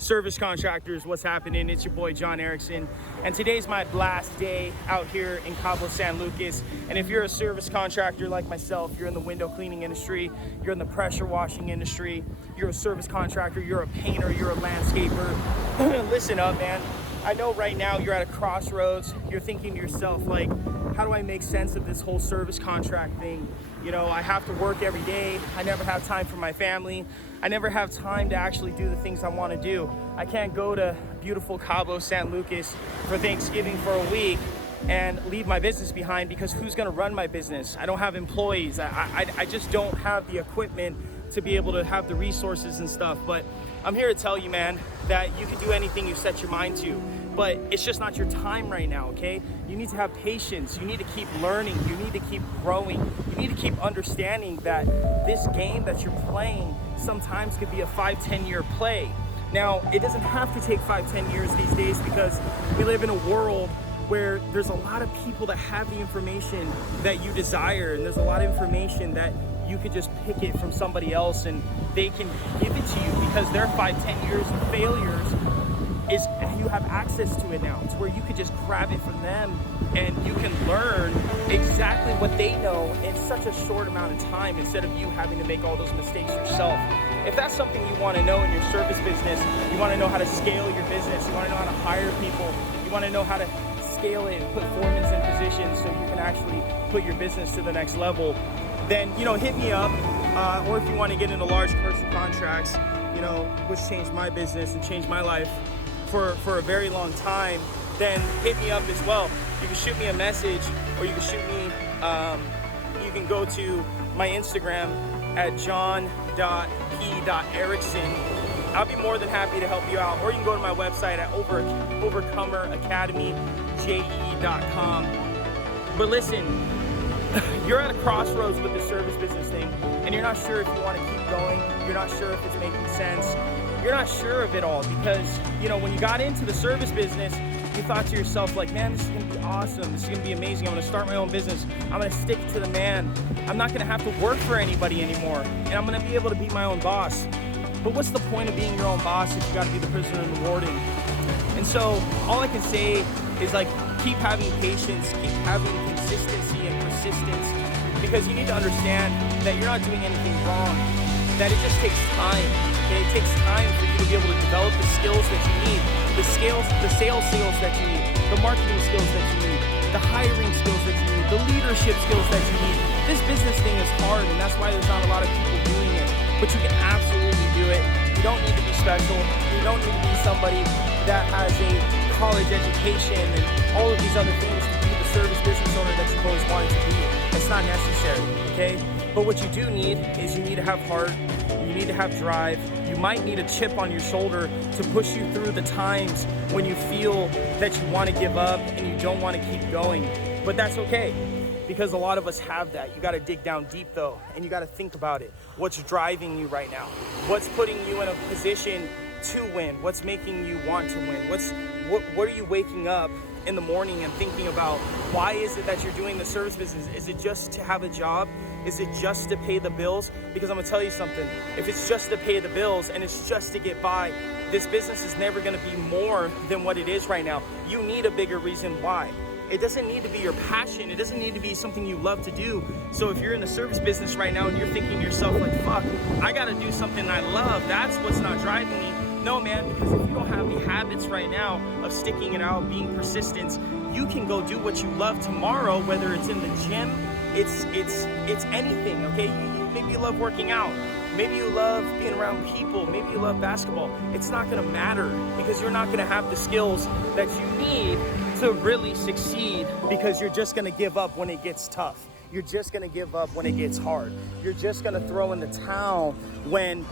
Service contractors, what's happening? It's your boy John Erikson, and today's my last day out here in Cabo San Lucas. And if you're a service contractor like myself, you're in the window cleaning industry, you're in the pressure washing industry, you're a service contractor, you're a painter, you're a landscaper, listen up, man. I know right now you're at a crossroads. You're thinking to yourself, like, how do I make sense of this whole service contract thing? You know, I have to work every day. I never have time for my family. I never have time to actually do the things I want to do. I can't go to beautiful Cabo San Lucas for Thanksgiving for a week and leave my business behind, because who's going to run my business? I don't have employees. I just don't have the equipment to be able to have the resources and stuff. But I'm here to tell you, man, that you can do anything you set your mind to, but it's just not your time right now, okay? You need to have patience. You need to keep learning. You need to keep growing. You need to keep understanding that this game that you're playing sometimes could be a 5-10 year play. Now, it doesn't have to take 5-10 years these days, because we live in a world where there's a lot of people that have the information that you desire, and there's a lot of information that you could just pick it from somebody else and they can give it to you, because their 5-10 years of failures is, you have access to it now. It's where you could just grab it from them and you can learn exactly what they know in such a short amount of time, instead of you having to make all those mistakes yourself. If that's something you want to know in your service business, you want to know how to scale your business, you want to know how to hire people, you want to know how to scale it and put foremen in positions so you can actually put your business to the next level, then, you know, hit me up. Or if you want to get into large commercial contracts, you know, which changed my business and changed my life for a very long time, then hit me up as well. You can shoot me a message, or you can shoot me, you can go to my Instagram at john.p.erikson. I'll be more than happy to help you out. Or you can go to my website at overcomeracademyje.com. But listen, you're at a crossroads with the service business thing, and you're not sure if you want to keep going. You're not sure if it's making sense. You're not sure of it all, because, you know, when you got into the service business, you thought to yourself, like, man, this is going to be awesome. This is going to be amazing. I'm going to start my own business. I'm going to stick to the man. I'm not going to have to work for anybody anymore, and I'm going to be able to be my own boss. But what's the point of being your own boss if you got to be the prisoner in the warden? And so all I can say is, like, keep having patience, keep having consistency and persistence, because you need to understand that you're not doing anything wrong, that it just takes time. Okay? It takes time for you to be able to develop the skills that you need, the sales skills that you need, the marketing skills that you need, the hiring skills that you need, the leadership skills that you need. This business thing is hard, and that's why there's not a lot of people doing it, but you can absolutely do it. You don't need to be special. You don't need to be somebody that has a college education and all of these other things to be the service business owner that you've always wanted to be. It's not necessary, okay? But what you do need is, you need to have heart, you need to have drive, you might need a chip on your shoulder to push you through the times when you feel that you want to give up and you don't want to keep going. But that's okay, because a lot of us have that. You got to dig down deep though, and you got to think about it. What's driving you right now? What's putting you in a position to win? What's making you want to win? What are you waking up in the morning and thinking about? Why is it that you're doing the service business? Is it just to have a job? Is it just to pay the bills? Because I'm gonna tell you something, if it's just to pay the bills and it's just to get by, this business is never gonna be more than what it is right now. You need a bigger reason why. It doesn't need to be your passion. It doesn't need to be something you love to do. So if you're in the service business right now and you're thinking to yourself, like, fuck, I gotta do something I love, that's what's not driving me. No, man, because if you don't have the habits right now of sticking it out, being persistent, you can go do what you love tomorrow, whether it's in the gym, it's anything, okay? Maybe you love working out. Maybe you love being around people. Maybe you love basketball. It's not gonna matter, because you're not gonna have the skills that you need to really succeed, because you're just gonna give up when it gets tough. You're just gonna give up when it gets hard. You're just gonna throw in the towel when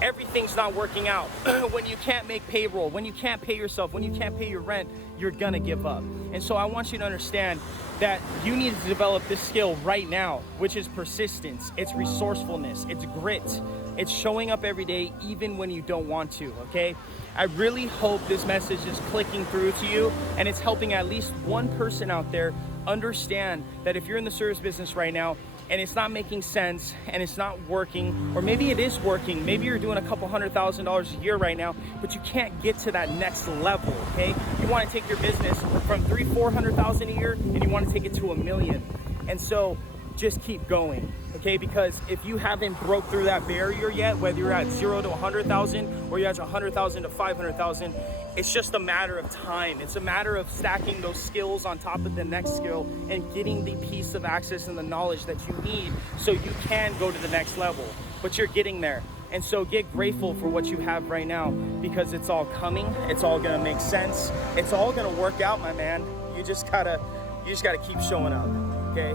everything's not working out. When you can't make payroll, when you can't pay yourself, when you can't pay your rent, you're gonna give up. And so I want you to understand that you need to develop this skill right now, which is persistence, it's resourcefulness, it's grit, it's showing up every day even when you don't want to, okay? I really hope this message is clicking through to you, and it's helping at least one person out there understand that if you're in the service business right now and it's not making sense and it's not working, or maybe it is working. Maybe you're doing a couple $100,000 a year right now, but you can't get to that next level, okay? You want to take your business from $300,000-400,000 a year, and you want to take it to $1 million. And so just keep going, okay? Because if you haven't broke through that barrier yet, whether you're at 0 to 100,000 or you're at 100,000 to 500,000, it's just a matter of time. It's a matter of stacking those skills on top of the next skill and getting the piece of access and the knowledge that you need so you can go to the next level. But you're getting there. And so get grateful for what you have right now, because it's all coming. It's all gonna make sense. It's all gonna work out, my man. You just gotta keep showing up, okay?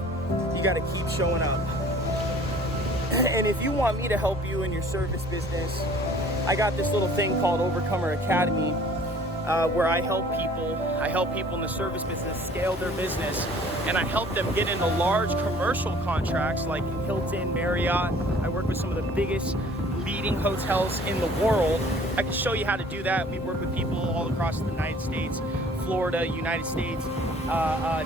You gotta keep showing up. And if you want me to help you in your service business, I got this little thing called Overcomer Academy, where I help people in the service business scale their business, and I help them get into large commercial contracts like Hilton, Marriott. I work with some of the biggest leading hotels in the world. I can show you how to do that. We work with people all across the United States, Florida, United States,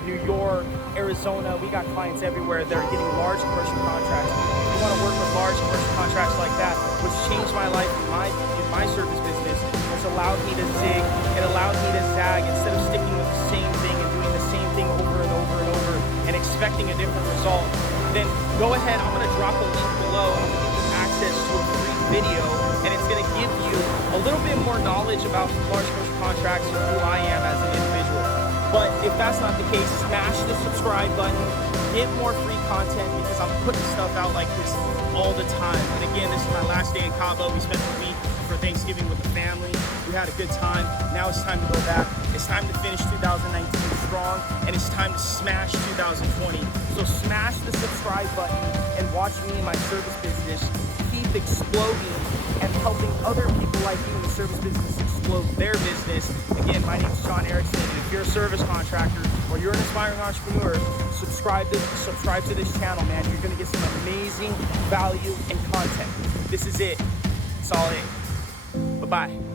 New York, Arizona. We got clients everywhere that are getting large commercial contracts. If you want to work with large commercial contracts like that, which changed my life in my service business, it's allowed me to zig, it allowed me to zag instead of sticking with the same thing and doing the same thing over and over and over and expecting a different result. Then go ahead, I'm gonna drop a link below, and I'm gonna give you access to a free video, and it's gonna give you a little bit more knowledge about large commercial contracts and who I am as an individual. But if that's not the case, smash the subscribe button, get more free content, because I'm putting stuff out like this all the time. And again, this is my last day in Cabo. We spent the week for Thanksgiving with the family. We had a good time. Now it's time to go back. It's time to finish 2019 strong, and it's time to smash 2020. So smash the subscribe button and watch me in my service business keep exploding and helping other people like you in the service business explode their business. Again, my name is John Erikson, and if you're a service contractor or you're an aspiring entrepreneur, subscribe to this channel, man. You're gonna get some amazing value and content. This is it. It's all in. Bye-bye.